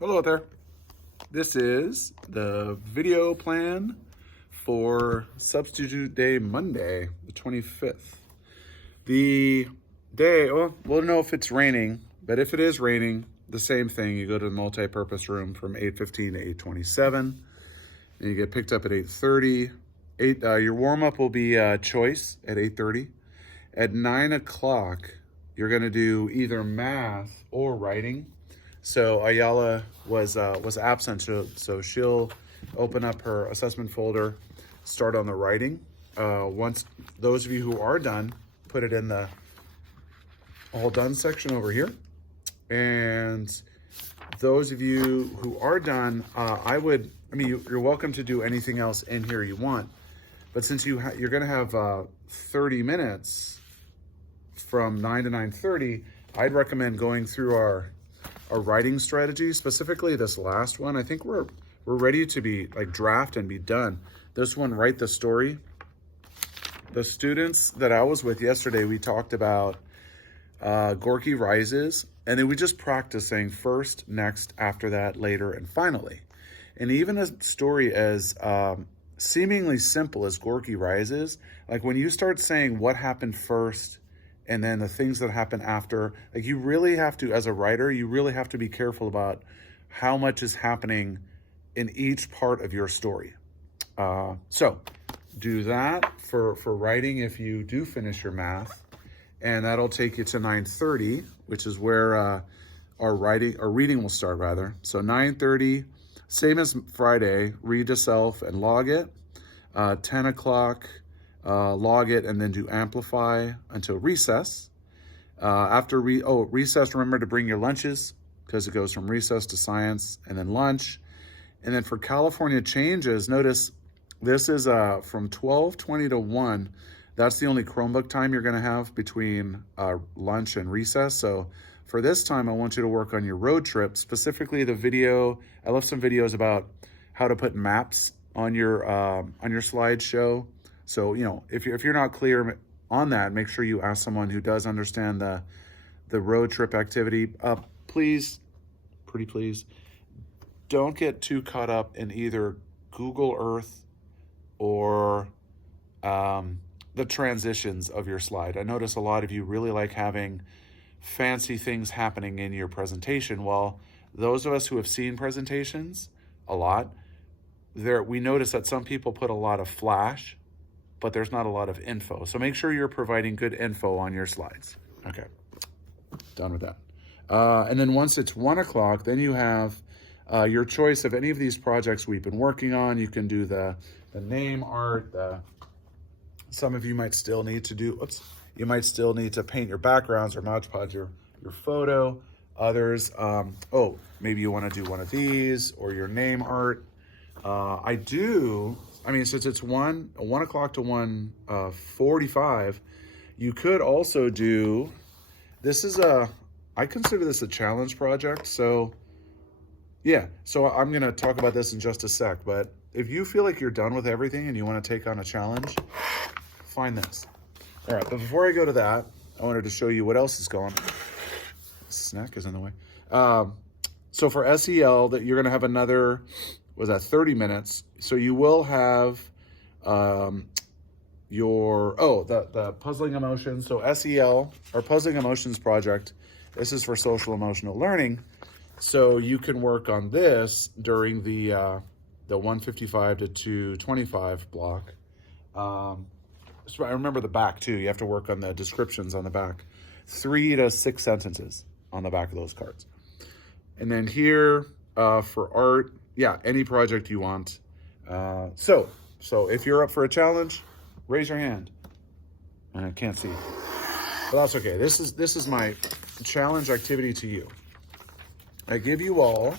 Hello there. This is the video plan for Substitute Day Monday, the 25th. The day, well, we'll know if it's raining, but if it is raining, the same thing. You go to the multi-purpose room from 8:15 to 8:27, and you get picked up at 8:30. Your warm-up will be choice at 8:30. At 9 o'clock, you're going to do either math or writing. So Ayala was absent, so she'll open up her assessment folder, start on the writing. Once those of you who are done, put it in the all done section over here. And those of you who are done, you're welcome to do anything else in here you want. But since you're going to have 30 minutes from 9 to 9:30, I'd recommend going through our writing strategy, specifically this last one. I think we're ready to be like draft and be done. This one, write the story. The students that I was with yesterday, we talked about Gorky Rises, and then we just practiced saying first, next, after that, later, and finally. And even a story as seemingly simple as Gorky Rises, like when you start saying what happened first and then the things that happen after, like you really have to, as a writer, you really have to be careful about how much is happening in each part of your story. So do that for writing if you do finish your math, and that'll take you to 9:30, which is where our reading will start rather. So 9:30, same as Friday, read to self and log it. 10 o'clock, log it and then do amplify until recess. After recess, remember to bring your lunches because it goes from recess to science and then lunch. And then for California changes, notice this is from 12:20 to 1. That's the only Chromebook time you're going to have between lunch and recess. So for this time, I want you to work on your road trip, specifically the video. I left some videos about how to put maps on your slideshow. So, if you're not clear on that, make sure you ask someone who does understand the road trip activity. Please, pretty please, don't get too caught up in either Google Earth or the transitions of your slide. I notice a lot of you really like having fancy things happening in your presentation. While those of us who have seen presentations a lot, we notice that some people put a lot of flash, but there's not a lot of info. So make sure you're providing good info on your slides. Okay, done with that. And then once it's 1 o'clock, then you have your choice of any of these projects we've been working on. You can do the name art. Some of you might still need to do, you might still need to paint your backgrounds or Mod Podge your photo. Others, maybe you want to do one of these or your name art. Since it's 1 o'clock to 1:45, you could also do, I consider this a challenge project. So yeah, so I'm going to talk about this in just a sec, but if you feel like you're done with everything and you want to take on a challenge, find this. All right, but before I go to that, I wanted to show you what else is going on. Snack is in the way. So for SEL, that you're going to have another, 30 minutes. So you will have the puzzling emotions. So SEL, or puzzling emotions project, this is for social emotional learning. So you can work on this during the 1:55 to 2:25 block. So I remember the back too. You have to work on the descriptions on the back. 3 to 6 sentences on the back of those cards. And then here for art, any project you want. So if you're up for a challenge, raise your hand. I can't see, but that's okay. This is my challenge activity to you. I give you all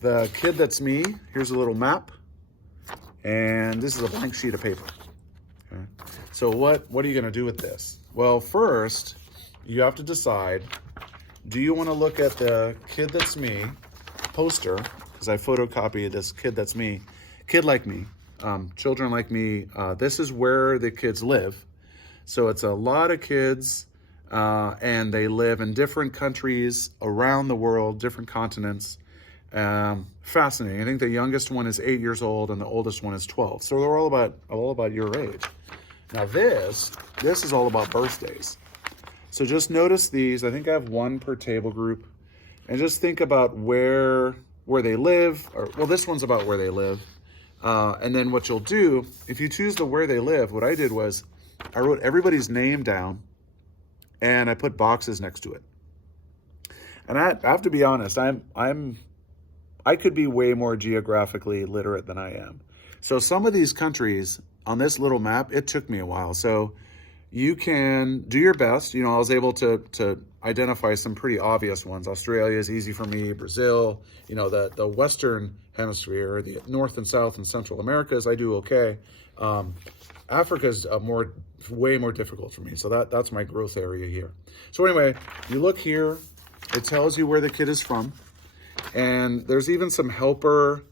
the kid that's me. Here's a little map, and this is a blank sheet of paper. Okay. So what are you going to do with this? Well, first you have to decide: do you want to look at the kid that's me poster? Because I photocopied this kid that's me, kid like me, children like me. This is where the kids live. So it's a lot of kids, and they live in different countries around the world, different continents. Fascinating. I think the youngest one is 8 years old and the oldest one is 12. So they're all about your age. Now this is all about birthdays. So just notice these. I think I have one per table group. And just think about where they live. Well, this one's about where they live. And then what you'll do, if you choose the where they live, what I did was I wrote everybody's name down and I put boxes next to it. And I have to be honest, I could be way more geographically literate than I am. So some of these countries on this little map, it took me a while. So you can do your best. You know, I was able to identify some pretty obvious ones. Australia is easy for me. Brazil, you know, the Western Hemisphere, the North and South and Central Americas, I do okay. Africa's way more difficult for me. So that's my growth area here. So anyway, you look here, it tells you where the kid is from. And there's even some helper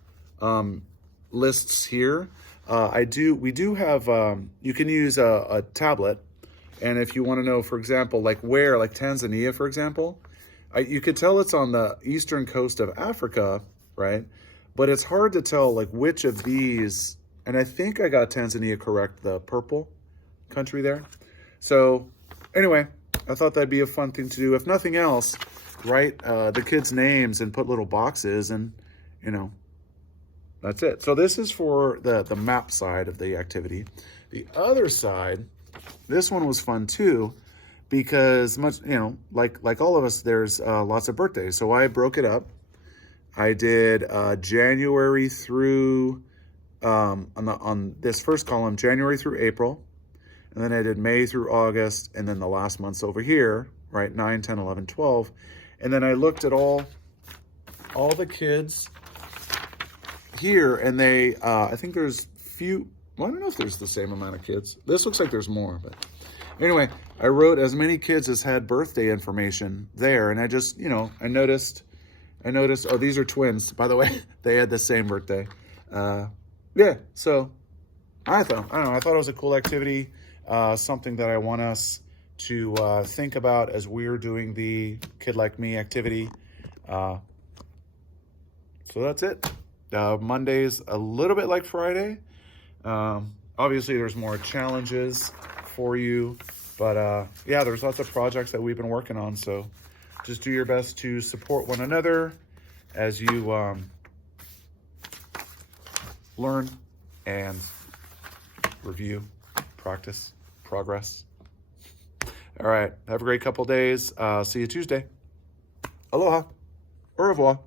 lists here. We do have, you can use a tablet. And if you want to know, for example, like Tanzania, for example, you could tell it's on the eastern coast of Africa, right? But it's hard to tell like which of these, and I think I got Tanzania correct, the purple country there. So anyway, I thought that'd be a fun thing to do. If nothing else, write the kids' names and put little boxes and, you know, that's it. So this is for the map side of the activity. The other side, this one was fun too, because like all of us, there's lots of birthdays. So I broke it up. I did January through, on this first column, January through April. And then I did May through August. And then the last months over here, right, 9, 10, 11, 12. And then I looked at all the kids here, and they, I think there's well, I don't know if there's the same amount of kids. This looks like there's more, but anyway, I wrote as many kids as had birthday information there. And I just, you know, I noticed, oh, these are twins, by the way. They had the same birthday. Yeah, so I thought it was a cool activity, something that I want us to think about as we're doing the Kid Like Me activity. So that's it. Monday's a little bit like Friday. Obviously there's more challenges for you, but yeah, there's lots of projects that we've been working on. So just do your best to support one another as you learn and review, practice, progress. All right, have a great couple days. See you Tuesday. Aloha. Au revoir.